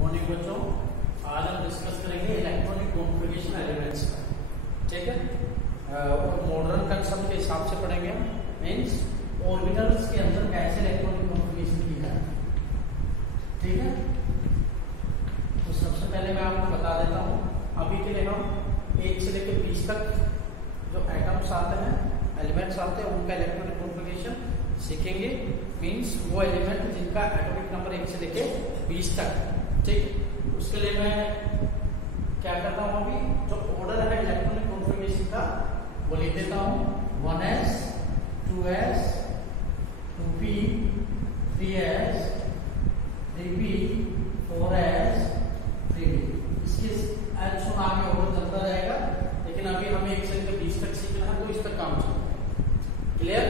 Morning बच्चों, आज हम डिस्कस करेंगे इलेक्ट्रॉनिक कॉन्फ़िगरेशन एलिमेंट्स का। ठीक है, और मॉडर्न कंसेप्ट के हिसाब से पढ़ेंगे हम। मींस ऑर्बिटल्स के अंदर कैसे इलेक्ट्रॉनिक कॉन्फ़िगरेशन की जाए। ठीक है, तो सबसे पहले मैं आपको बता देता हूँ, अभी के लिए हम 1 से लेकर 20 तक जो एटम्स आते हैं, एलिमेंट्स आते हैं, उनका इलेक्ट्रॉनिक कॉन्फ़िगरेशन सीखेंगे। मींस वो एलिमेंट जिनका एटॉमिक नंबर 1 से लेके 20 तक। ठीक, उसके लिए मैं क्या करता हूँ, अभी जो ऑर्डर है इलेक्ट्रॉनिक कॉन्फ़िगरेशन का वो लिख देता हूँ। 1s 2s 2p 3s 3p 4s 3p। इसके आगे ऑर्डर चलता जाएगा, लेकिन अभी हमें 1 से लेकर 20 तक सीखना है, तो इस तक काम चलेगा। क्लियर?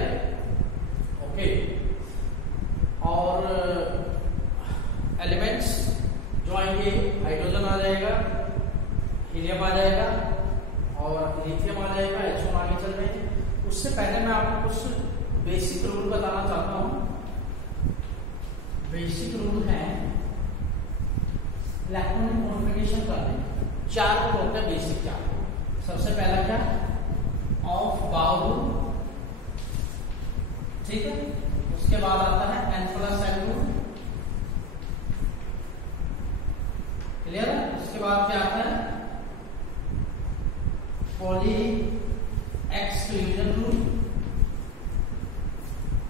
ओके। और एलिमेंट्स जो आएंगे, हाइड्रोजन आ जाएगा, हीलियम आ जाएगा और लिथियम आ जाएगा। एचओ आगे चल रहे हैं। उससे पहले मैं आपको कुछ बेसिक रूल बताना चाहता हूं। बेसिक रूल है इलेक्ट्रॉनिक कॉन्फ़िगरेशन करने के 4 रूल होते हैं बेसिक। क्या? सबसे पहला क्या? ऑफ बाउ रूल। ठीक है, उसके बाद आता है n+n रूल। क्लियर है? उसके बाद क्या आता है? Poly exclusion rule.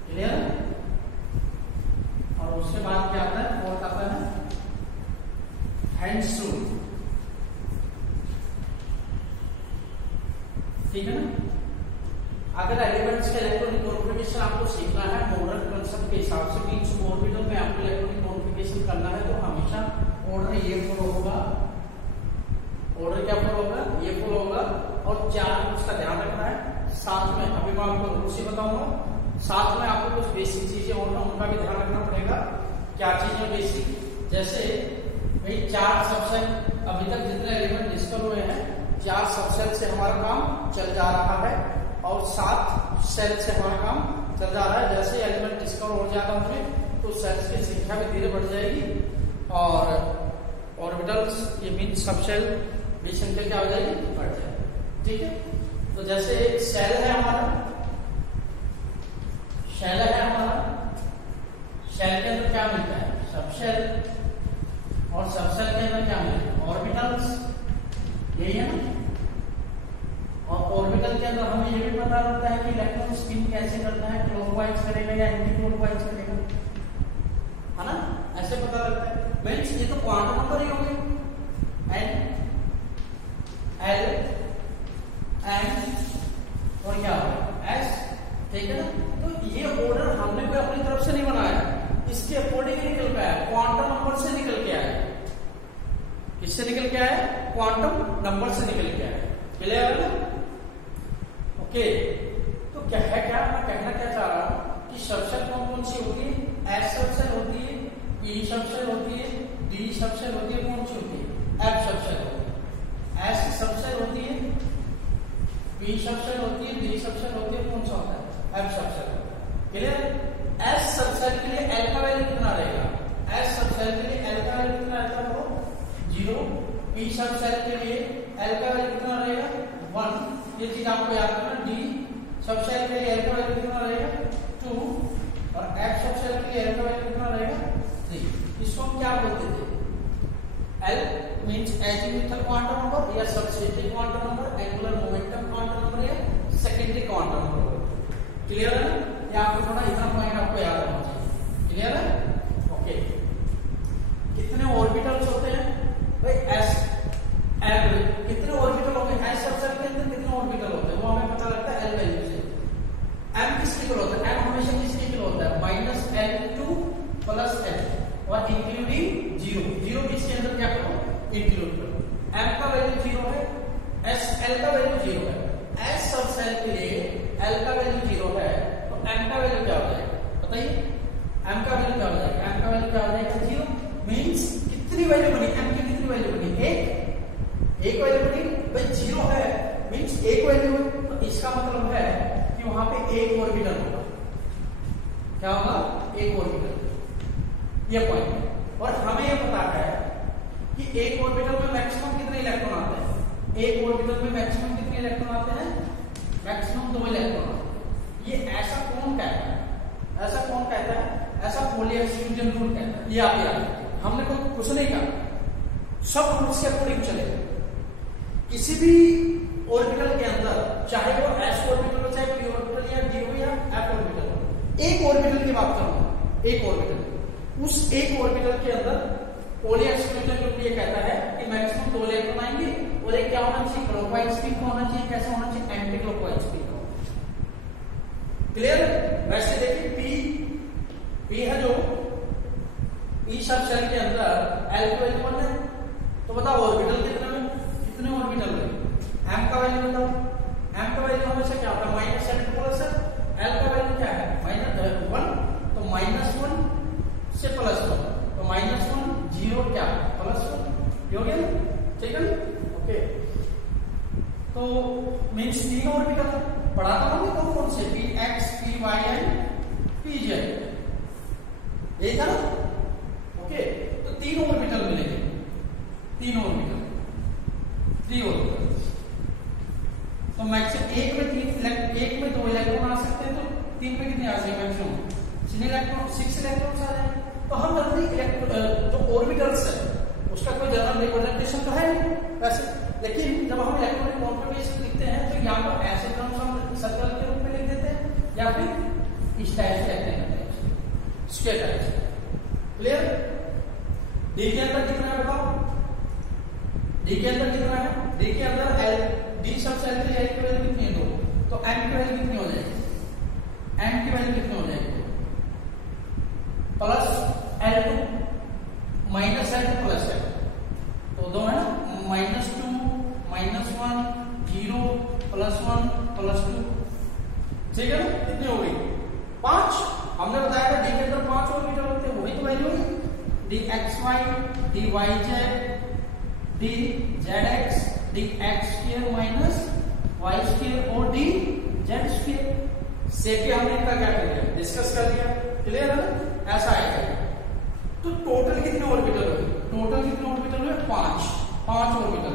क्लियर? और उसके बाद क्या आता है? फोर्थ आता है हेंस रूल। ठीक है ना? अगर एलिमेंट्स के इलेक्ट्रॉनिक कॉन्फ़िगरेशन आपको सीखना है मॉडर्न कंसेप्ट के हिसाब से, मींस ऑर्बिटल में आपको इलेक्ट्रॉनिक कॉन्फ़िगरेशन करना है, तो हमेशा ऑर्डर ये फॉलो होगा। ऑर्डर क्या फॉलो होगा? ये फॉलो होगा। और 4 उसका ध्यान रखना है। साथ में अभी मैं आपको रूल्स ही बताऊंगा, साथ में आपको कुछ बेसिक चीजें और उनका भी ध्यान रखना पड़ेगा। क्या चीजें बेसिक? जैसे भाई 4 सबसेल, अभी तक जितने एलिमेंट डिस्कस हुए हैं 4 सबसेल से हमारा काम चल जा रहा है और 7 सेल से हमारा काम चल जा रहा है। जैसे एलिमेंट डिस्कवर हो जाता होंगे तो सेल्स की संख्या भी धीरे बढ़ जाएगी और ऑर्बिटल्स ये मीन सबसेल भी संख्या क्या हो जाएगी? बढ़ जाएगी। ठीक है, तो जैसे एक सेल है हमारा, सेल है हमारा, सेल के अंदर क्या मिलता है? सबसेल। और सबसेल के अंदर क्या मिलता है? ऑर्बिटल्स। यही है ना? और ऑर्बिटल के अंदर हमें ये भी पता लगता है कि इलेक्ट्रॉन स्पिन कैसे करता है, क्लॉकवाइज करेगा या एंटी क्लॉकवाइज करेगा, है ना? ऐसे पता लगता है। मींस ये तो क्वांटम नंबर ही हो गए, एन एल एम और क्या होगा? एस। ठीक है ना? तो ये ऑर्डर हमने कोई अपनी तरफ से नहीं बनाया, इसके अकॉर्डिंग निकल के आया, क्वांटम नंबर से निकल के आया। किससे निकल के आया? क्वांटम नंबर से निकल के आया। क्लियर है ना? ओके, तो क्या है, क्या मैं कहना क्या चाह रहा हूं कि सबसेल कौन सी होती है? एस सबसेल होती है, ई सबसेल होती है, डी सबसेल होती है, कौन सी होती है? एफ सबसेल होती है, एस सबसेल होती है, पी सबसेल होती है, डी सबसेल होती है, कौन सा होता है? एफ सबसेल होता है। क्लियर? एस सबसेल के लिए एल का वैल्यू कितना रहेगा? एस सबसेल के लिए एल का वैल्यू कितना रहेगा? 0। पी सबसेल के लिए एल का वैल्यू कितना रहेगा? 1। ये चीज आपको याद रखना। डी सबसेल के लिए एल का वैल्यू कितना रहेगा? 2। और एफ सबसेल के लिए एल का वैल्यू कितना रहेगा? 3। इसको हम क्या बोलते थे? L means azimuthal quantum number या subsidiary quantum number, angular momentum quantum number या सेकेंडरी क्वांटम नंबर। क्लियर है? ये आपको थोड़ा इतना पॉइंट आपको याद रखना चाहिए। क्लियर है? ओके। कितने ऑर्बिटल्स होते हैं भाई? एस एल कितने ऑर्बिटल होते हैं? एस सबसेल के अंदर कितने ऑर्बिटल होते हैं वो हमें पता लगता है एल वैल्यू से। एम किसके इक्वल होता है? एम हमेशा किसके इक्वल होता है? -L2 + L और इंक्लूडिंग 0। 0 किसके अंदर क्या करो? इंक्लूड करो। एम का वैल्यू 0 है, एस एल का वैल्यू 0 है। एस सबसेल के लिए एल का वैल्यू 0 है, तो एम का वैल्यू क्या हो जाएगा? बताइए, एम का वैल्यू क्या हो जाएगा? एम का वैल्यू क्या हो जाएगा? 0। मींस कितनी वैल्यू बनी? एम की कितनी वैल्यू बनी? एक वैल्यू बनी भाई। 0 है मींस एक वैल्यू, तो इसका मतलब है कि वहां पे एक ऑर्बिटल होगा। क्या होगा? एक ऑर्बिटल। ये पॉइंट। और हमें ये पता है कि एक ऑर्बिटल में मैक्सिमम कितने इलेक्ट्रॉन आते हैं? एक ऑर्बिटल में मैक्सिमम कितने इलेक्ट्रॉन आते हैं? मैक्सिमम 2 इलेक्ट्रॉन आते हैं। ये ऐसा कौन कहता है? ऐसा कौन कहता है? ऐसा पॉली एक्सक्लूजन रूल कहता है। ये आप याद रखिए, हमने कुछ नहीं कहा, सब रूल्स के अकॉर्डिंग चलेगा। किसी भी ऑर्बिटल के अंदर, चाहे वो s ऑर्बिटल हो, चाहे p ऑर्बिटल या d हो या f ऑर्बिटल हो, एक ऑर्बिटल की बात करूंगा, एक ऑर्बिटल, उस एक ऑर्बिटल के अंदर पॉली एक्सक्लूजन रूल ये कहता है कि मैक्सिमम 2 इलेक्ट्रॉन आएंगे और एक क्या होना चाहिए? क्लॉकवाइज स्पिन का होना चाहिए। कैसा होना चाहिए? एंटी क्लॉकवाइज स्पिन का। क्लियर? वैसे देखिए p है जो p सब सेल के अंदर l की वैल्यू 1 है, तो बताओ ऑर्बिटल कितने ऑर्बिटल में? m का वैल्यू बताओ। m का वैल्यू हमेशा क्या होता है? माइनस है प्लस है। l का वैल्यू क्या है? -1, तो -1 से +1, तो -1 0 क्या +1 हो गया, ठीक है? ओके, तो मींस 3 ऑर्बिटल पढ़ाता हूं कौन कौन से? px, py एंड pz, यही था ना? ओके, तो 3 ऑर्बिटल मिलेंगे, 3 ऑर्बिटल, 3 ऑर्बिटल। तो मैक्सिमम एक में 2 इलेक्ट्रॉन आ सकते हैं, तो 3 में कितने आ जाएंगे? मैक्सिमम 6 इलेक्ट्रॉन आ जाएंगे। तो हम जनरली जो ऑर्बिटल्स है उसका कोई जनरल रिप्रेजेंटेशन तो है नहीं वैसे, लेकिन जब हम इलेक्ट्रॉनिक कॉन्फिगरेशन लिखते हैं तो या तो ऐसे टर्म्स हम सर्कल के रूप में लिख देते हैं या फिर इस टाइप से लिखते हैं, स्क्वायर टाइप से। क्लियर? डी के अंदर कितना है बताओ? डी के अंदर कितना है? डी के अंदर एल, डी सब सेल की एल की वैल्यू कितनी है? 2, तो एम की वैल्यू कितनी हो जाएगी? एम की वैल्यू कितनी हो जाएगी? Plus L2 minus L2 plus L, तो दो है ना, -2 -1 0 +1 +2, ठीक है ना? कितनी हो गई? 5। हमने बताया था डी के अंदर 5 ऑर्बिटल होते हैं, वही तो वैल्यू है। dxy, dyz, dzx, dx² - y² और dz²। सेके हमने इनका क्या कर दिया? डिस्कस कर दिया। क्लियर है ना? ऐसा आएगा। तो टोटल कितने ऑर्बिटल हुए? टोटल कितने ऑर्बिटल हुए? 5 ऑर्बिटल।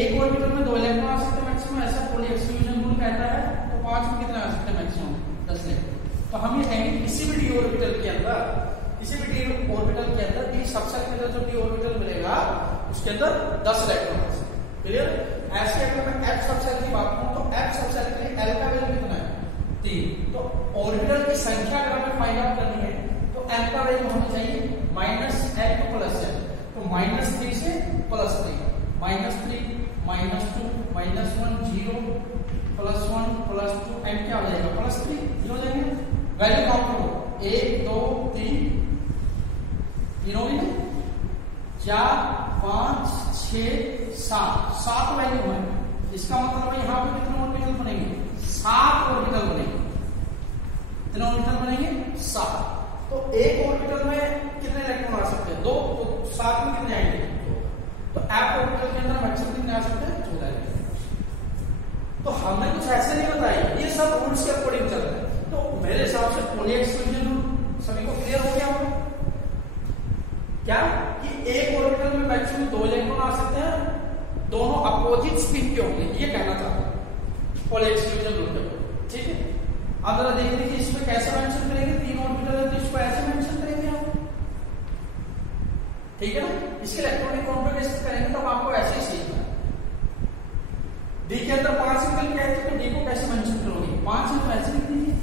एक ऑर्बिटल में 2 इलेक्ट्रॉन आ सकते हैं मैक्सिमम, ऐसा पॉली एक्सक्लूजन रूल कहता है। तो 5 में कितने आ सकते हैं मैक्सिमम? 10 इलेक्ट्रॉन। तो हम ये कहेंगे किसी भी डी ऑर्बिटल के अंदर, डी सबसेल के अंदर जो डी ऑर्बिटल मिलेगा उसके अंदर 10 इलेक्ट्रॉन आ सकते हैं। क्लियर? ऐसे अगर मैं एफ सबसेल की बात करूं तो एफ सबसेल के लिए एल का वैल्यू कितना है? 3। तो ऑर्बिटल की संख्या अगर हमें फाइंड आउट करनी है तो एल का वैल्यू होना चाहिए -L to +L, तो -3 से +3, -3 -2 -1 0 +1 +2 एंड क्या हो जाएगा? +3, ये हो जाएंगे। वैल्यू काउंट करो, 1 2 3 हो गई, 4 5 6 7 वैल्यू है। इसका मतलब है यहाँ पे कितने ऑर्बिटल बनेंगे? 7 ऑर्बिटल बनेंगे। कितने ऑर्बिटल बनेंगे? 7। तो एक ऑर्बिटल में कितने इलेक्ट्रॉन आ सकते हैं? 2, तो 7 में कितने आएंगे? 2। तो एफ ऑर्बिटल के अंदर मैक्सिमम कितने आ सकते हैं? 14 इलेक्ट्रॉन। तो हमने कुछ ऐसे नहीं बताया, ये सब रूल्स के अकॉर्डिंग चल रहे हैं। तो मेरे हिसाब से पॉली एक्सक्लूजन रूल सभी को क्लियर हो गया होगा क्या? कि एक ऑर्बिटल में मैक्सिमम 2 इलेक्ट्रॉन आ सकते हैं, दोनों अपोजिट स्पिन के होंगे, ये कहना चाहता हूं पॉली एक्सक्लूजन रूल के। ठीक है, अब जरा देख लीजिए इसमें कैसे मेंशन करेंगे। 3 ऑर्बिटल है तो इसको ऐसे मेंशन करेंगे आप, ठीक है ना? इसके इलेक्ट्रॉनिक कॉन्फिगरेशन करेंगे तब आपको ऐसे ही सीखना है। डी के अंदर 5 सिंगल क्या है तो डी को कैसे मेंशन करोगे? 5 है तो ऐसे लिख दीजिए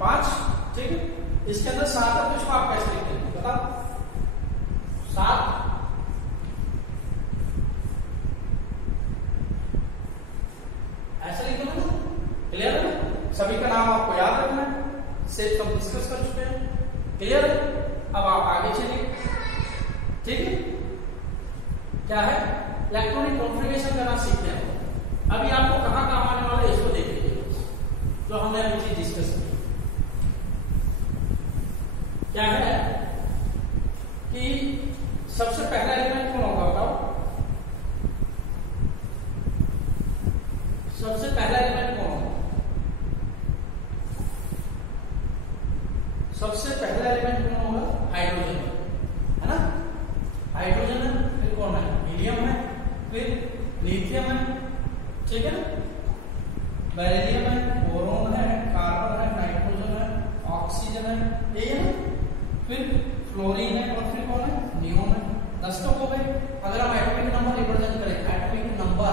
5, ठीक है। इसके अंदर 7 है तो इसको आप कैसे लिख देंगे बताओ? 7 ऐसे लिख दो ना। क्लियर है? सभी का नाम आपको याद रखना है, सेट सब डिस्कस कर चुके हैं। क्लियर है? अब आप आगे चलिए, ठीक है। क्या है? इलेक्ट्रॉनिक कॉन्फ़िगरेशन करना सीखते हैं। अभी आपको कहां काम आने वाला है इसको देख लीजिए, जो हमने अभी चीज डिस्कस की। क्या है कि सबसे पहला एलिमेंट कौन होगा बताओ? सबसे पहला एलिमेंट कौन होगा? सबसे पहला एलिमेंट कौन होगा? हाइड्रोजन, है ना? हाइड्रोजन है, फिर कौन है? हीलियम है, फिर लिथियम है, ठीक है ना? बेरिलियम है, बोरोन है, कार्बन है, नाइट्रोजन है, ऑक्सीजन है, ये है ना? फिर फ्लोरीन है, और फिर कौन है? नियोन है। 10 तो हो गए। अगर हम एटॉमिक नंबर रिप्रेजेंट करें, एटॉमिक नंबर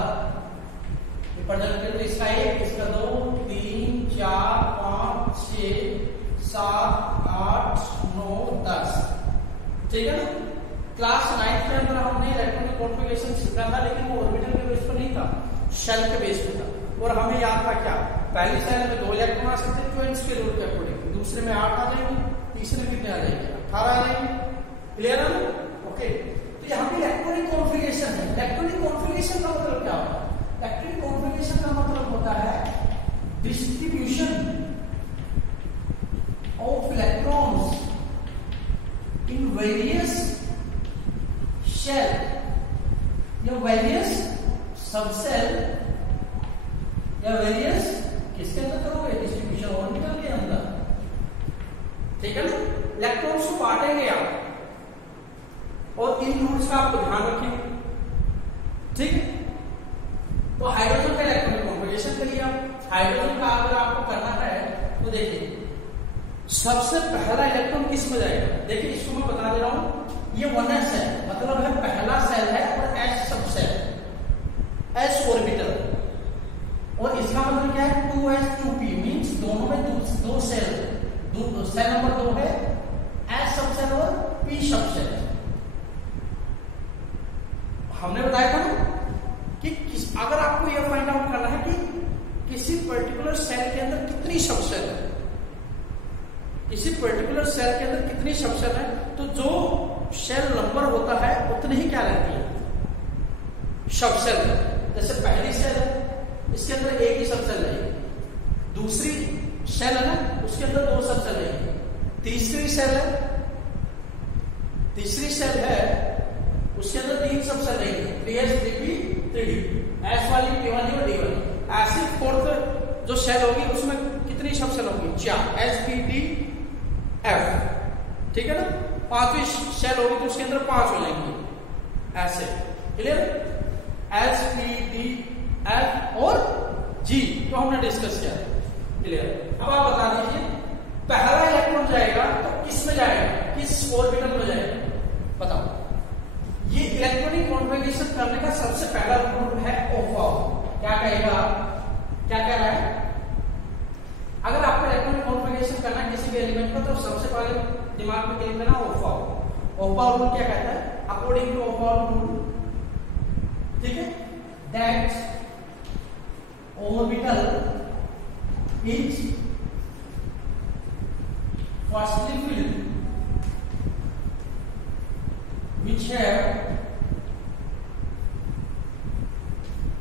रिप्रेजेंट करें तो इसका 1, इसका 2, 3, 4, 5, 6, 7, 8, 9, 10, ठीक है ना? क्लास 9 के अंदर हमने इलेक्ट्रॉनिक कॉन्फ़िगरेशन सीखा था, लेकिन वो ऑर्बिटल के बेस पर नहीं था, शेल के बेस पर था। और हमें याद था क्या? पहली शेल में 2 इलेक्ट्रॉन आ सकते हैं क्वेंस के रूल के अकॉर्डिंग, दूसरे में 8 आ जाएंगे, तीसरे में कितने आ जाएंगे? 18 आ जाएंगे। क्लियर है? ओके। तो यहाँ पे इलेक्ट्रॉनिक कॉन्फ़िगरेशन है। इलेक्ट्रॉनिक कॉन्फ़िगरेशन का मतलब क्या होता है? इलेक्ट्रॉनिक कॉन्फ़िगरेशन का मतलब होता है distribution of electrons in various shell या वेरियस सबसेल या वेरियस किसके अंदर करोगे? डिस्ट्रीब्यूशन ऑर्बिटल के अंदर, ठीक है ना? इलेक्ट्रॉन्स को बांटेंगे आप, और इन रूल्स का आपको ध्यान रखेंगे, ठीक है? तो हाइड्रोजन का इलेक्ट्रॉनिक कॉन्फ़िगरेशन करिए आप। हाइड्रोजन का अगर आपको करना है तो देखिए सबसे पहला इलेक्ट्रॉन किस में जाएगा? देखिए इसको मैं बता दे रहा हूं, ये 1s है, मतलब है पहला सेल है, और s सबसेल, s ऑर्बिटल, और इसका मतलब क्या है? 2s 2p मींस दोनों में दो सेल, सेल नंबर 2 है, s सबसेल और p सबसेल। हमने बताया था ना कि अगर आपको यह फाइंड आउट करना है कि किसी पर्टिकुलर सेल के अंदर कितनी सबसेल है, किसी पर्टिकुलर सेल के अंदर कितनी सबसेल है, तो जो सेल नंबर होता है उतनी ही क्या रहती है? सबसेल। जैसे पहली सेल है, इसके अंदर एक ही सबसेल रहेगी, दूसरी सेल है ना, उसके अंदर 2 सबसेल रहेगी, तीसरी सेल है उसके अंदर 3 सबसेल रहेगी, 3s 3p 3d, s वाली p1 और d वाली। ऐसे फोर्थ जो सेल होगी उसमें कितनी सबसेल होगी? 4, s p d f, ठीक है ना? 5वीं सेल होगी तो उसके अंदर 5 हो जाएंगी, ऐसे। Clear? s p d f और g तो हमने डिस्कस किया। क्लियर? अब आप बता दीजिए पहला इलेक्ट्रॉन जाएगा तो किस में जाएगा? किस ऑर्बिटल में जाएगा? बताओ। ये इलेक्ट्रॉनिक कॉन्फ़िगरेशन करने का सबसे पहला रूल है ओफाउ। क्या कहेगा? क्या कह रहा है? अगर आपको इलेक्ट्रॉनिक कॉन्फ़िगरेशन करना है किसी भी एलिमेंट का, तो सबसे पहले दिमाग में क्लिक करना ओफाउ। ओफाउ रूल क्या कहता है? अकॉर्डिंग टू ओफाउ रूल, ठीक है, that orbital is firstly field which have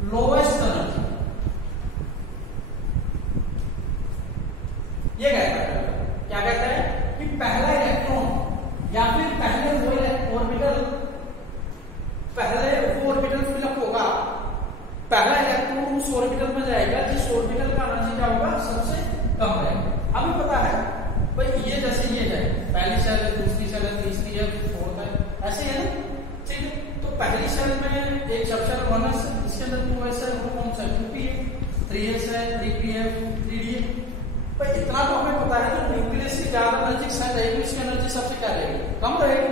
lowest energy। ये कहता है, क्या कहता है कि पहला इलेक्ट्रॉन या फिर पहले वो ऑर्बिटल फिलअप होगा, पहला इलेक्ट्रॉन उस ऑर्बिटल में जाएगा जिस ऑर्बिटल का एनर्जी क्या होगा? सबसे कम रहेगा। हमें पता है भाई ये जैसे ये है, पहली सेल है, दूसरी सेल है, तीसरी है, फोर्थ है, ऐसे है ना, ठीक है? तो पहली सेल में एक सबसेल 1s है, इसके अंदर 2s है, वो कौन सा? 2p है, 3s है, 3p है, 3d है। भाई इतना तो हमें पता है कि न्यूक्लियस की ज्यादा एनर्जी सेल रहेगी, इसकी एनर्जी सबसे क्या रहेगी? कम रहेगी।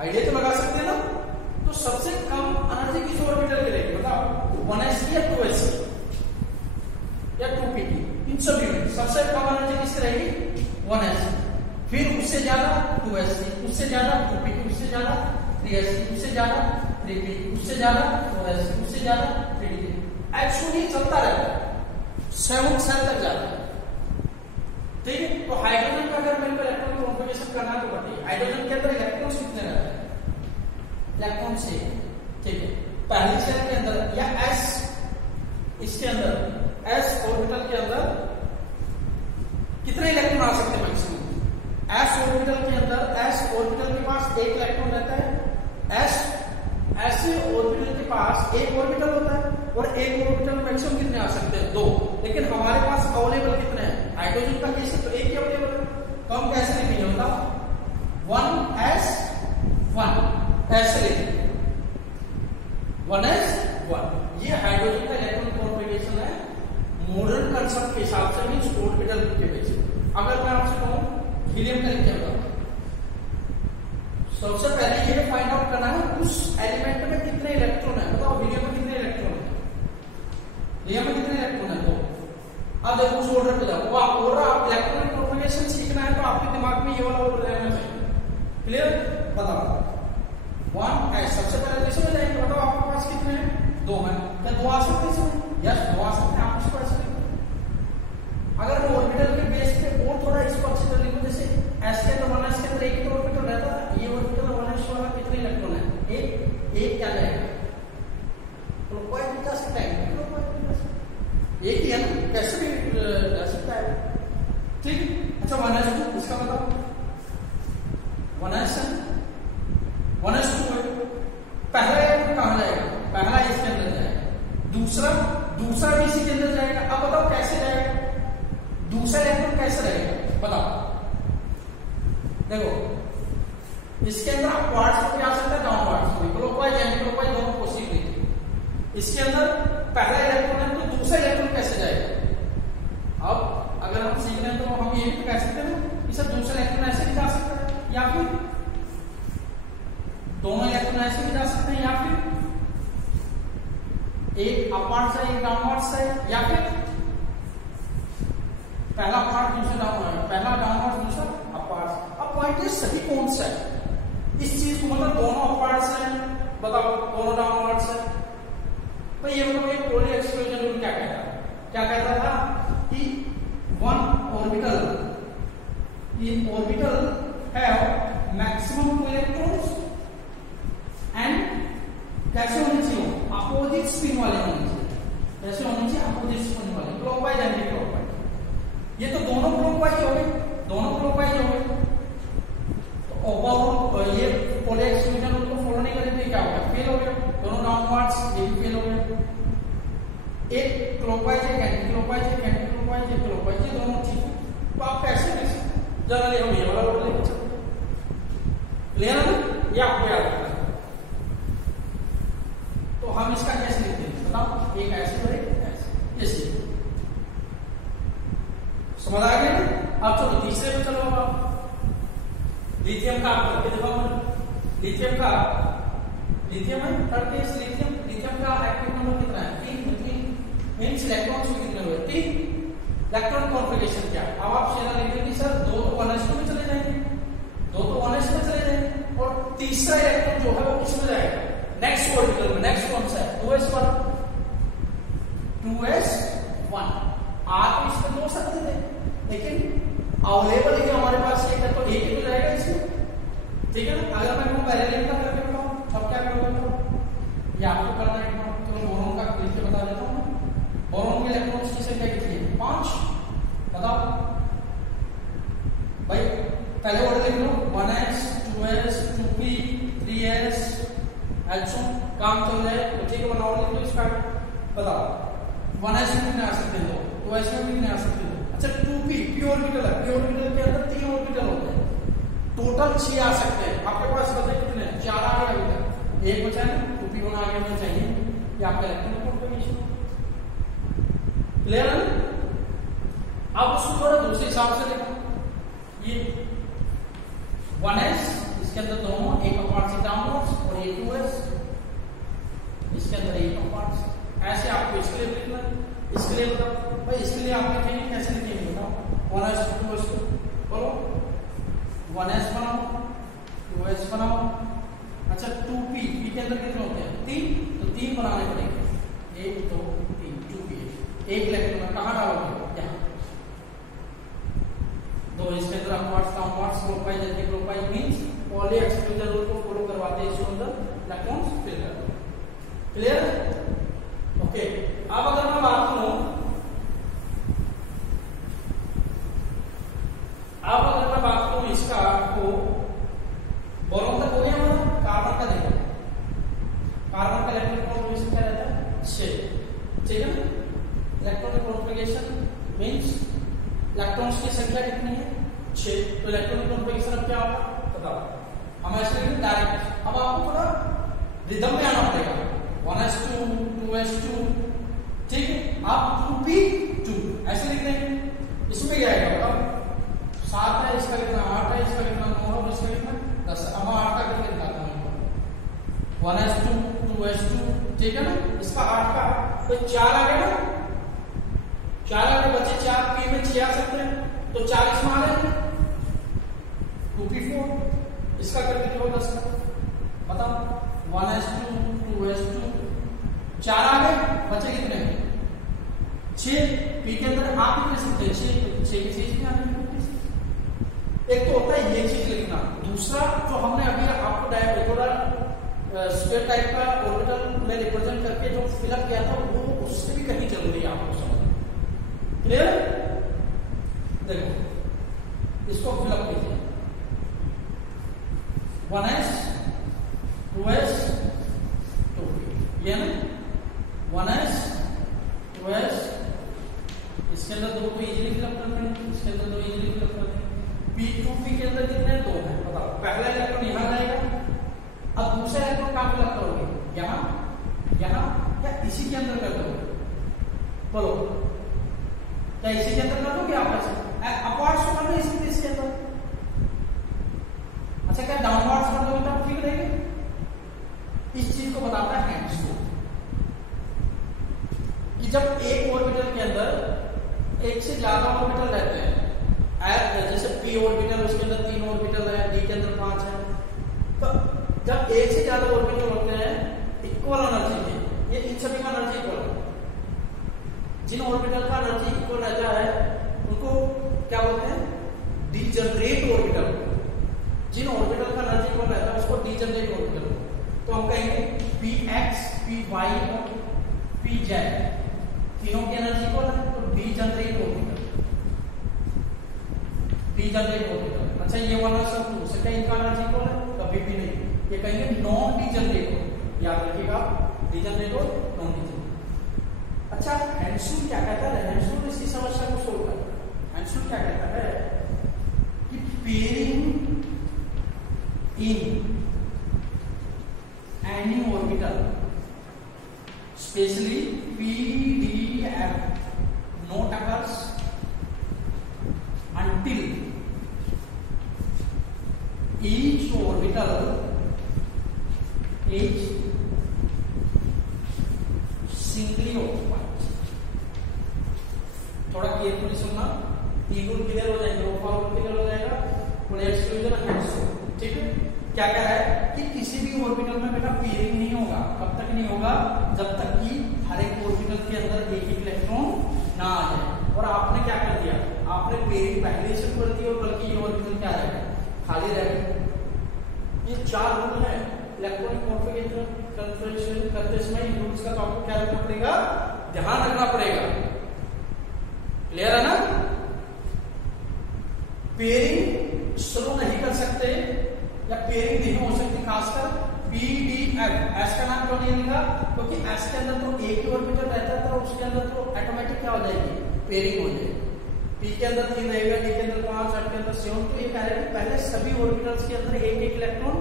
आइडिया तो लगा सकते हैं ना? तो सबसे कम एनर्जी किस ऑर्बिटल की रहेगी? बताओ, 1s की या 2s की या 2p की? इन सभी में सबसे कम एनर्जी किसकी रहेगी? 1s। फिर उससे ज्यादा 2s की, उससे ज्यादा 2p की, उससे ज्यादा 3s की, उससे ज्यादा 3p की, उससे ज्यादा 4s की, उससे ज्यादा 3d की। एक्चुअली चलता रहता है, 7 सेल तक जाता है, ठीक है? तो हाइड्रोजन का अगर मेरे को इलेक्ट्रॉन कॉन्फ़िगरेशन करना है तो बताइए, हाइड्रोजन के अंदर इलेक्ट्रॉन्स कितने रहते हैं? इलेक्ट्रॉन से, ठीक है, पहली सेल के अंदर या s, इसके अंदर s ऑर्बिटल के अंदर कितने इलेक्ट्रॉन आ सकते हैं मैक्सिमम? s ऑर्बिटल के अंदर, s ऑर्बिटल के पास एक इलेक्ट्रॉन रहता है, ऐसे ऑर्बिटल के पास एक ऑर्बिटल होता है, और एक ऑर्बिटल में मैक्सिमम कितने आ सकते हैं? 2। लेकिन हमारे पास अवेलेबल कितने हैं? हाइड्रोजन का केस है तो एक ही अवेलेबल है, तो हम कैसे हीलियम का लिख के बताओ। सबसे पहले ये फाइंड आउट करना है उस एलिमेंट में कितने इलेक्ट्रॉन है। बताओ हीलियम में कितने इलेक्ट्रॉन है, हीलियम में कितने इलेक्ट्रॉन है। तो अब देखो उस ऑर्डर पे जाओ। और आप इलेक्ट्रॉनिक प्रोपगेशन सीखना है तो आपके दिमाग में ये वाला ऑर्डर रहना चाहिए। क्लियर? बताओ 1 है सबसे पहले किसमें जाएंगे। बताओ आपके पास कितने हैं, 2 हैं। क्या 2 आ सकते हैं इसमें? यस 2 आ सकते हैं। आप इसको ऐसे लिखो। अगर ऑर्बिटल के बेस पे और थोड़ा इसको अच्छी तरह लिखो, जैसे s के अंदर 1s के अंदर एक ही ऑर्बिटल रहता है। ये ऑर्बिटल 1s वाला कितने इलेक्ट्रॉन है, एक क्या जाएगा, क्लॉकवाइज भी जा सकता है, एक ही है ना, कैसे भी जा सकता है। ठीक। अच्छा 1s2 इसका मतलब 1s2 है। पहला इलेक्ट्रॉन कहां जाएगा, पहला इसके अंदर जाएगा, दूसरा भी इसी के अंदर जाएगा। अब बताओ कैसे जाएगा, दूसरा इलेक्ट्रॉन कैसे रहेगा बताओ। देखो इसके अंदर अपवार्ड्स भी आ सकता है, डाउनवार्ड्स भी, क्लॉकवाइज एंटी क्लॉकवाइज दोनों पॉसिबिलिटी। इसके अंदर पहला इलेक्ट्रॉन है तो दूसरा इलेक्ट्रॉन कैसे जाएगा। अब अगर हम सीख रहे हैं तो हम ये भी कह सकते हैं ना कि सर दूसरा इलेक्ट्रॉन ऐसे भी जा सकता है, या फिर दोनों इलेक्ट्रॉन ऐसे भी जा सकते हैं, या फिर एक अपवार्ड से एक डाउनवार्ड से, या फिर पहला अपवार्ड दूसरा डाउनवार्ड, पहला डाउनवार्ड दूसरा अपवार्ड। अब पॉइंट ये सही कौन सा है इस चीज को, मतलब दोनों अपवार्ड से बताओ, दोनों डाउनवार्ड से। तो ये मतलब ये पोलर एक्सक्लूजन रूल क्या कहता था कि one orbital have maximum 2 electrons and कैसे होने चाहिए, अपोजिट स्पिन वाले होने चाहिए। कैसे होने चाहिए, अपोजिट स्पिन वाले, क्लॉकवाइज एंटी क्लॉकवाइज। ये तो दोनों क्लॉकवाइज हो गए, दोनों क्लॉकवाइज हो गए। तो ओवरऑल ये पोलर एक्सक्लूजन रूल को फॉलो नहीं करेंगे क्या होगा, फेल हो गया। दोनों डाउनवार्ड्स ये भी फेल हो गए। एक क्लॉकवाइज एक एंटी क्लॉकवाइज, एक एंटी क्लॉकवाइज एक क्लॉकवाइज, ये दोनों ठीक है। तो आप कैसे लिख सकते हैं, जनरली हम ये वाला ऑर्डर लिख सकते हैं। क्लियर है ना, ये आपको याद रखना है। तो हम इसका कैसे लिखते हैं बताओ, एक ऐसे और एक ऐसे, ऐसे समझ आ गया। अब चलो तीसरे पे चलो। अब लिथियम का आप करके देखो। लिथियम है 30 लिथियम का एटॉमिक नंबर कितना है, 3 मींस इलेक्ट्रॉन्स में कितने हुए, 3। इलेक्ट्रॉन कॉन्फ़िगरेशन क्या है। अब आप सीधा लिखेंगे कि सर 2 तो 1s2 में चले जाएंगे, 2 तो 1s में चले जाएंगे, और तीसरा इलेक्ट्रॉन जो है वो किसमें जाएगा, नेक्स्ट ऑर्बिटल में। नेक्स्ट कौन सा है, 2s1। आप इसमें 2 सकते थे, लेकिन अवेलेबल है हमारे पास एक है तो एक ही तो जाएगा इसमें। ठीक है ना। अगर मैं पैरेलल का करके बताऊं तब क्या करूंगा, ये आपको करना है। तो बोरोन का लिख के बता देता हूं। बोरोन के इलेक्ट्रॉन्स की संख्या कितनी है, 5। बताओ भाई, पहले ऑर्डर लिख लो, 1s 2s 2p 3s अच्छा काम चल जाए तो ठीक है। बनाओ लिख लो इसका। बताओ 1s में कितने आ सकते हैं, 2s में कितने आ सकते हैं। अच्छा 2p p ऑर्बिटल है, p ऑर्बिटल के अंदर 3 ऑर्बिटल होते हैं, टोटल 6 आ सकते हैं। आपके पास बचे कितने, 4 आ गए अभी तक, एक बचा है 2p1 आगे होना चाहिए। ये आपका इलेक्ट्रॉन कॉन्फ़िगरेशन क्लियर है। अब उसको थोड़ा दूसरे हिसाब से देखो। ये 1s इसके अंदर दोनों एक अपवार्ड से डाउनवर्ड्स, और ये 2s इसके अंदर एक अपवार्ड। ऐसे आपको इसके लिए लिखना, इसके लिए बताओ भाई, इसके लिए आप लिखेंगे कैसे लिखेंगे बताओ। 1s 2s बोलो, 1s बनाओ 2s बनाओ। अच्छा 2p के अंदर कितने होते हैं, 3, तो 3 बनाने पड़ेंगे, 1 2 3 2p। एक इलेक्ट्रॉन कहां डालोगे, यहाँ। 2 इसके अंदर upwards downwards, clockwise anti clockwise means Pauli exclusion rule को फॉलो करवाते हैं। इसके अंदर इलेक्ट्रॉन्स फिल कर दो। क्लियर। ओके। अब अगर मैं बात करूं, इसका आपको बोरोन तक हो गया हमारा। कार्बन का देखो, कार्बन का इलेक्ट्रॉनिक कॉन्फ़िगरेशन क्या रहता है, 6। ठीक है ना। इलेक्ट्रॉनिक कॉन्फ़िगरेशन मींस इलेक्ट्रॉन्स की संख्या कितनी है, 6। तो इलेक्ट्रॉनिक कॉन्फ़िगरेशन अब क्या होगा बताओ। हम ऐसे लिखेंगे डायरेक्ट। अब आपको थोड़ा रिदम में आना पड़ेगा, 1s2 2s2 ठीक है। आप 2p2 ऐसे लिख देंगे। इसमें क्या आएगा बताओ, 7 है, इसका कितना 10। अब मैं 8 का करके दिखाता हूँ। 1s2 2s2, ठीक है ना, इसका 8 का तो 4 आ गया ना, 4 आ गए, बच्चे 4 पी में 6 आ सकते हैं तो 4 इसमें आ गए 2p4, इसका करके देखो 10 का, बताओ 1s2 2s2, 4 आ गए, बचे कितने 6, पी के अंदर आप कितने सकते हैं 6 की चीज में आ गई। एक तो होता है ये चीज लिखना, दूसरा जो हमने अभी आपको थोड़ा स्क्वायर टाइप का ऑर्बिटल में रिप्रेजेंट करके जो फिलअप किया था वो उससे भी कहीं जरूरी है आपको समझना, क्लियर। देखो इसको फिलअप कीजिए 1s 2s 2p, ये ना 1s 2s, इसके अंदर 2 को इजीली फिलअप करते हैं, इसके अंदर 2 इजीली फिलअप करते हैं। p2p के अंदर कितने 2 हैं बताओ, पहला इलेक्ट्रॉन यहां जाएगा, अब दूसरा इलेक्ट्रॉन कहां फिलअप करोगे, यहां या इसी के अंदर कर दोगे, बोलो क्या इसी के अंदर कर दोगे आपस में अपवार्ड्स तो करना इसके अंदर, अच्छा क्या डाउनवर्ड्स कर दोगे तब ठीक रहेगा। इस चीज को बताता है हैंड्स रूल कि जब एक ऑर्बिटल के अंदर एक से ज्यादा ऑर्बिटल रहते हैं, जैसे p ऑर्बिटल उसके अंदर 3 ऑर्बिटल है, d के अंदर 5 है, तो जब एक से ज्यादा ऑर्बिटल होते हैं इक्वल एनर्जी के, ये इन सभी का एनर्जी इक्वल है, जिन ऑर्बिटल का एनर्जी इक्वल रहता है उनको क्या बोलते हैं डीजनरेट ऑर्बिटल, जिन ऑर्बिटल का एनर्जी इक्वल रहता है उसको डीजनरेट ऑर्बिटल, तो हम कहेंगे px py और pz तीनों की एनर्जी इक्वल है तो डीजनरेट ऑर्बिटल, डीजनरेट ऑर्बिटल। अच्छा ये वाला सब दूसरे का इनका एनर्जी इक्वल है कभी भी नहीं, ये कहेंगे नॉन डीजनरेट, याद रखिएगा डीजनरेट और नॉन डीजनरेट। अच्छा हैंड्सूल क्या कहता है, हैंड्सूल इसी समस्या को सोल्व करता है। हैंड्सूल क्या कहता है कि pairing in any orbital specially p d f not occurs until each orbital is singly occupied। थोड़ा केयरफुली सुनना, तीन रूल क्लियर हो जाएंगे, रूल क्लियर हो जाएगा, फुल एक्सक्लूजन हैंड्सूल, ठीक है। क्या कह रहा है कि किसी भी ऑर्बिटल में बेटा पेयरिंग नहीं होगा, कब तक नहीं होगा, जब तक कि हर एक ऑर्बिटल के अंदर एक इलेक्ट्रॉन ना आ जाए। और आपने क्या कर दिया, आपने पेयरिंग पहले से कर दी और बल्कि ये ऑर्बिटल क्या रहेगा खाली रहेगा। ये 4 रूल है इलेक्ट्रॉनिक कॉन्फ़िगरेशन करते समय, इन रूल्स का तो आपको क्या रखना पड़ेगा, ध्यान रखना पड़ेगा, क्लियर है ना। पेयरिंग स्लो नहीं कर सकते या पेयरिंग नहीं हो सकती, खासकर pdf, s का नाम क्यों नहीं लिखा, क्योंकि s के अंदर तो एक ही ऑर्बिटल रहता है तो उसके अंदर तो ऑटोमेटिक क्या हो जाएगी पेयरिंग हो जाएगी। p के अंदर 3 रहेगा, d के अंदर 5, f के अंदर 7, तो ये कह रहे हैं पहले सभी ऑर्बिटल्स के अंदर एक एक इलेक्ट्रॉन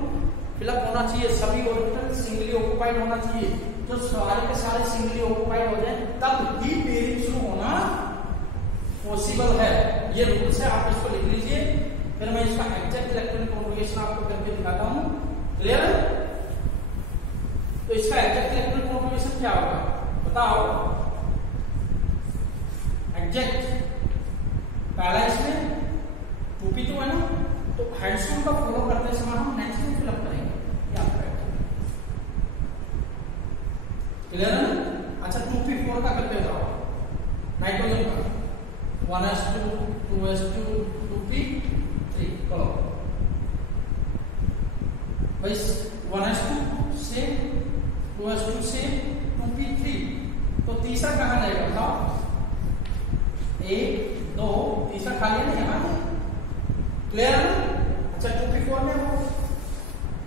फिलअप होना चाहिए, सभी ऑर्बिटल सिंगली ऑक्युपाइड होना चाहिए, जो सारे के सारे सिंगली ऑक्युपाइड हो जाए तब ही पेयरिंग शुरू होना पॉसिबल है। ये रूल्स है, आप इसको लिख लीजिए, फिर मैं इसका एग्जैक्ट इलेक्ट्रॉनिक कॉन्फ़िगरेशन आपको करके दिखाता हूं, क्लियर है। तो इसका एग्जैक्ट इलेक्ट्रॉनिक कॉन्फ़िगरेशन क्या होगा बताओ, एग्जैक्ट पहला इसमें 2p2 है ना, तो हैंड्सूल का फॉलो करते समय हम नेक्स्ट में फिलअप करेंगे, क्लियर है ना। अच्छा 2p4 का करके बताओ, नाइट्रोजन का 1s2 2s2 2p3, चलो भाई 1s2 से 2s2 से 2p3, तो तीसरा कहां जाएगा बताओ, 1 2 तीसरा खाली है यहाँ पे, क्लियर है ना। अच्छा 2p4 में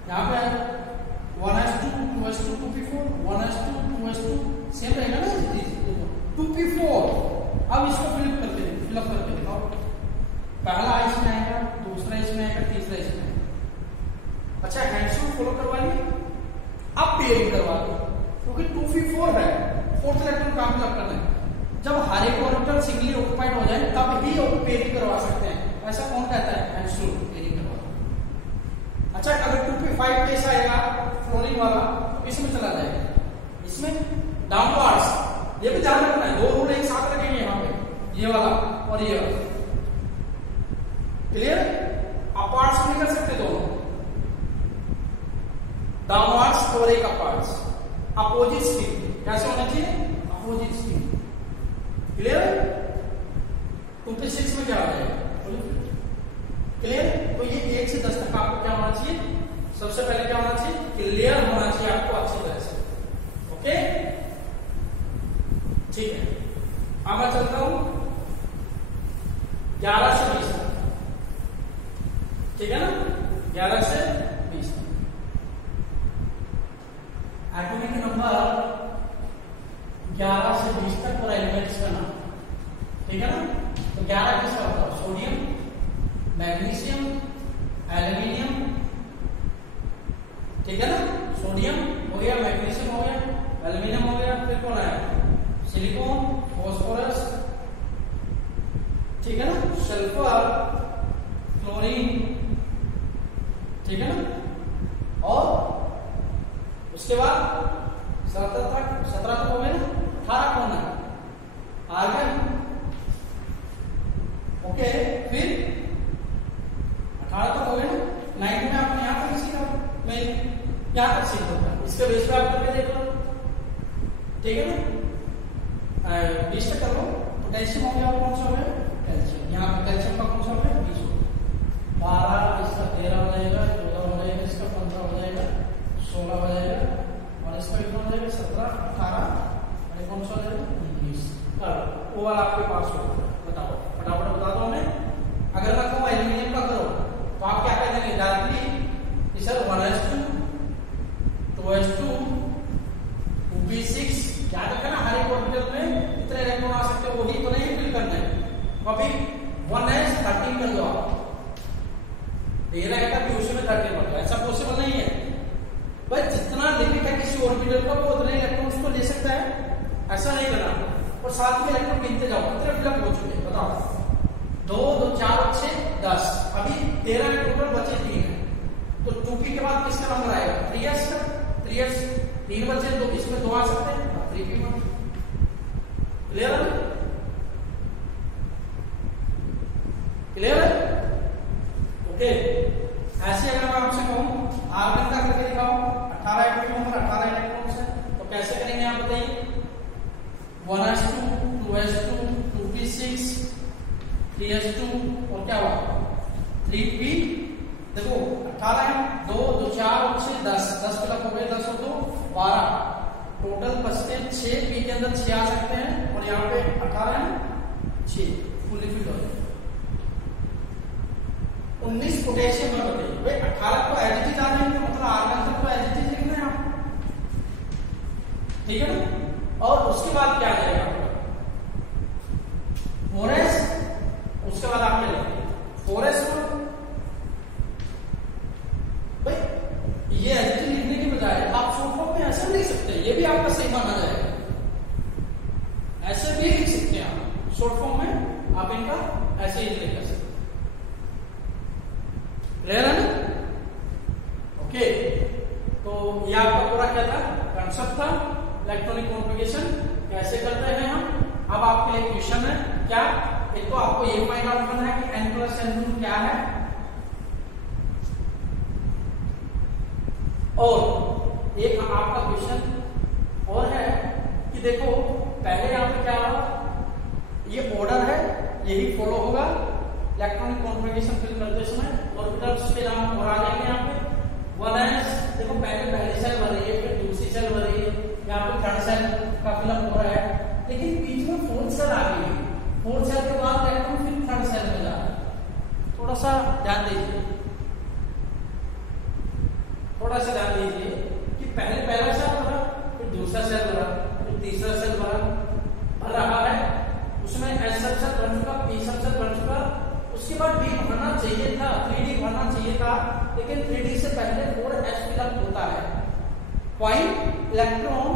यहाँ पे 1s2 2s2 2p4 1s2 2s2 same रहेगा ना, 2p4। अब इसको फिलअप करके दिखाओ, पहला इसमें आएगा, दूसरा इसमें आएगा, तीसरा इसमें आएगा। अच्छा हैंड्सूल फॉलो करवा लिए, अब पेयरिंग करवा लो, क्योंकि 2p4 है, फोर्थ इलेक्ट्रॉन काम करना है, जब हर एक ऑर्बिटल सिंगली ऑक्युपाइड हो जाए तब ही पेयरिंग करवा सकते हैं, ऐसा कौन कहता है, हैंड्सूल पेयरिंग करवा। अच्छा वाला तो इसमें चला जाएगा, इसमें डाउनवर्ड्स। ये भी ध्यान रखना है, दो रूल एक साथ रखेंगे यहाँ पे, ये वाला और ये वाला। क्लियर? अपवार्ड्स नहीं कर सकते दोनों, डाउनवर्ड्स और एक अपवार्ड्स। अपोजिट स्पीड कैसे होना चाहिए? Opposite speed. क्लियर? 2p6 में क्या आ जाएगा? क्लियर? तो ये 1 से 10 तक आपको क्या होना चाहिए? सबसे पहले क्या होना चाहिए? क्लियर होना चाहिए आपको अच्छी तरह से। ओके, ठीक है। अब मैं चलता हूं 11 से 20 तक, ठीक है ना? 11 से 20 तक एटॉमिक नंबर 11 से 20 तक और एलिमेंट्स का नाम, ठीक है ना? तो 11 किसका होता है? सोडियम, मैग्नीशियम, एल्यूमिनियम, ठीक है ना? सोडियम हो गया, मैग्नीशियम हो गया, एल्यूमिनियम हो गया, फिर कौन है? सिलिकॉन, फॉस्फोरस, ठीक है ना? सल्फर, क्लोरीन, ठीक है ना? और उसके बाद 17 तक हो गए ना? 18 कौन है? Argon, okay. फिर 18 तक हो गए ना? 9 में आपने यहां तक सीखा, मैं यहां तक सीख सकता हूं, इसके बेस पे आप करके देख लो, ठीक है ना? 20 तक कर लो। पोटेशियम हो गया, कौन सा हो गया? कैल्शियम। यहाँ पे कैल्शियम का कौन सा हो गया? 20 हो गया। 12, इसका 13 हो जाएगा, 14 हो जाएगा, इसका 15 हो जाएगा, 16 हो जाएगा, और इसका कितना हो जाएगा? 17, 18, और कौन सा हो जाएगा? 19। वो वाला आपके पास होगा, बताओ फटाफट बता दो हमें। अगर मैं कहूँ एल्यूमिनियम का करो तो आप क्या कह देंगे? Directly sir 1s2, 2s2, 2p6, याद रखना हर एक ऑर्बिटल में कितने इलेक्ट्रॉन आ सकते हैं, वही तो नहीं फिल करना है। अभी 1s13 कर दो आप, 13 का क्वेश्चन में 13 कर दो, ऐसा पॉसिबल नहीं है। बस जितना लिमिट है किसी ऑर्बिटल का वो उतने इलेक्ट्रॉन्स को ले सकता है, ऐसा नहीं करना। और साथ में इलेक्ट्रॉन गिनते जाओ, कितने फिलअप हो चुके बताओ? 2, 2, 4, 6, 10, अभी 13 टोटल बचे 3 है। तो 2p के बाद किसका नंबर आएगा? 3s का। 3s 3 बचे तो इसमें 2 आ सकते हैं, 3p1। क्लियर है? क्लियर है? ओके। ऐसे अगर मैं आपसे कहूं आर्गन का करके दिखाओ, 18 एटॉमिक नंबर, 18 इलेक्ट्रॉन्स है, तो कैसे करेंगे आप बताइए? 1s2, 2s2, 2p6, 3s2 और क्या हुआ? 3p। देखो 18 है, 2, 2, 4, 6, 10, 10 प्लस हो गए, 10 और 2 12, टोटल बचते हैं 6, p के अंदर 6 आ सकते हैं, और यहाँ पे 18 है, 6 फुली फिल हो गए। 19 पोटेशियम में बताइए भाई, 18 को एज इट इज आ जाएंगे, मतलब आर्गन तक को एज इट इज लिखना है आपको, ठीक है ना? और उसके बाद क्या आ जाएगा आपका? 4s, उसके बाद आप क्या लिखेंगे? 4s को भाई ये एज इट इज लिखने की बजाय आप शॉर्ट फॉर्म में ऐसे लिख सकते हैं, ये भी आपका सही माना जाएगा, ऐसे भी लिख सकते हैं आप शॉर्ट फॉर्म में, आप इनका ऐसे ही लिख सकते हैं। क्लियर है ना? ओके, तो ये आपका पूरा क्या था? कंसेप्ट था इलेक्ट्रॉनिक कॉन्फ़िगरेशन कैसे करते हैं हम। अब आपके लिए क्वेश्चन है क्या? एक तो आपको ये फाइंड आउट करना है कि n प्लस n रूल क्या है, और एक आपका क्वेश्चन और है कि देखो पहले यहाँ पे क्या होगा, ये ऑर्डर है, यही फॉलो होगा इलेक्ट्रॉनिक कॉन्फ़िगरेशन फिल करते समय। ऑर्बिटल्स के नाम और आ जाएंगे यहाँ पे। 1s देखो पहली सेल भर रही है, फिर दूसरी सेल भर रही है, यहाँ पे थर्ड सेल का फिलअप हो रहा है, लेकिन बीच में फोर्थ सेल आ गई है। फोर्थ सेल के बाद इलेक्ट्रॉन फिर थर्ड सेल में जा रहा है। थोड़ा सा ध्यान दीजिए, थोड़ा सा ध्यान दीजिए कि पहले पहला सेल भरा, फिर दूसरा सेल भरा, फिर तीसरा सेल भर रहा है, उसमें एस सबसेट बन चुका, पी सबसेट बन चुका, उसके बाद डी भरना चाहिए था, 3D भरना चाहिए था, लेकिन 3D से पहले 4s फिलअप होता है। पॉइंट इलेक्ट्रॉन,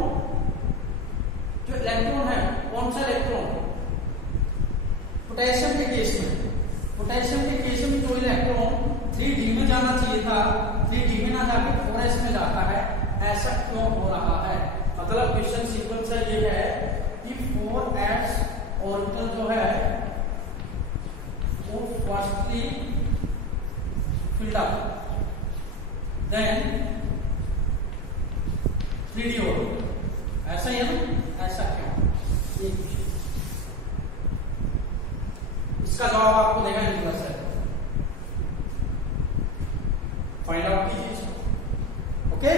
जो इलेक्ट्रॉन है कौन सा इलेक्ट्रॉन? पोटेशियम के केस में, पोटेशियम के केस में जो इलेक्ट्रॉन 3D में जाना चाहिए था, 3D में ना जाके 4s में जाता है, ऐसा क्यों हो रहा है? मतलब क्वेश्चन सीक्वेंस ये है कि 4s ऑर्बिटल जो है वो firstly filled up, then 3d orbital, ऐसा ही है ना? ऐसा क्यों? इसका जवाब आपको देगा निकलस है, फाइंड आउट कीजिए। ओके